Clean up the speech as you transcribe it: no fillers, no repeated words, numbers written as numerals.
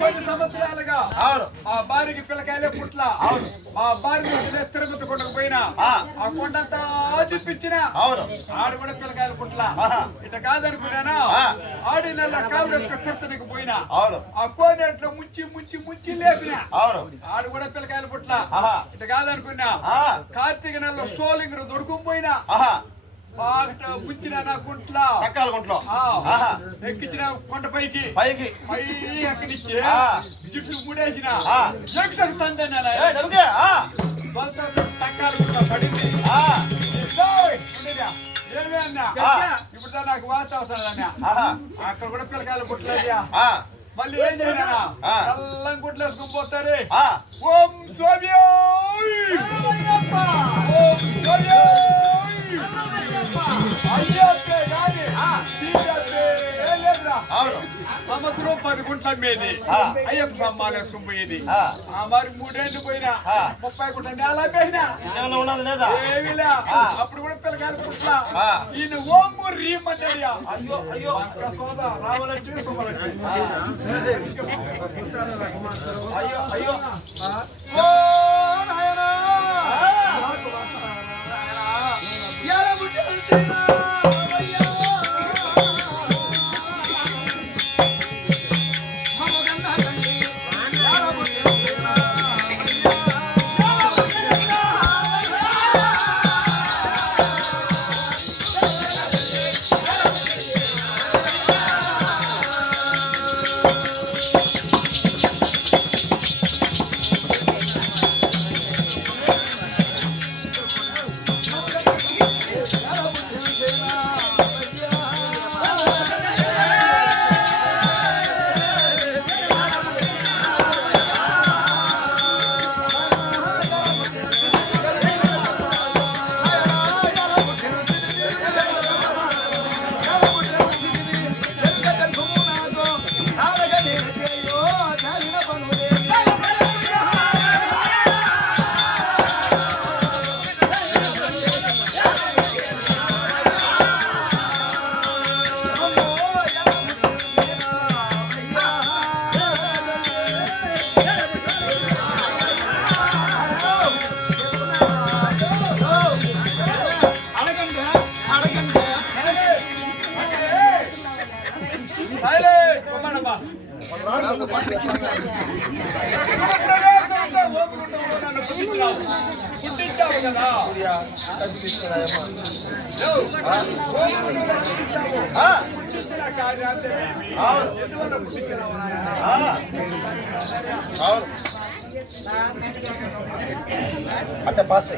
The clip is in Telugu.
కొన్ని సంవత్సరాలుగా మా భార్యకి పిల్లకాయలే పుట్ల మా భార్య తిరుపతి కొండకు పోయినా ఆ కొండంతా చూపించిన ఆడు కూడా పిల్లకాయలు పుట్ల ఇట కాదనుకున్నానా ఆడి నెల కావులకు పోయినా ఆ కోనేట్లో ముంచి ముంచి ముంచి లేపిన ఆడు కూడా పిల్లకాయలు పుట్ల ఇట కాదనుకున్నా కార్తీక నెలలో సోలింగ్ దొడుకుపోయినా ముంచిన నా గుంట్ల ఎక్కించిన కొండ పైకి ఎక్కడిచ్చి జుట్టు ముడేసిన తక్కాలు పడింది ఏమే అన్నా ఇప్పుడు నాకు వార్త అవుతాడన్నా అక్కడ కూడా పిల్లకాయలు పుట్టలేదయా మళ్ళీ ఏం చేయనా అల్లం గుడ్లు వేసుకొని పోతారే ఓం సోమ్యో సంవత్సరం 10 గుంటల మీది అయ్యప్ప సమ్మాలు వేసుకుని పోయేది మరి 3 ఏళ్ళు పోయినా 30 గుంటల నేల పోయినా ఏమిలా అప్పుడు కూడా పిల్లకాయలు పుట్ల ఈయన ఓము రీమంటాడు అయ్యో అయ్యో సోదా రావాలంటే అయ్యో అయ్యో పుట్టించావు కదా పుట్టించిన కార్యాన్ని ఎందువల్ల పుట్టించినావు అంటే పాస్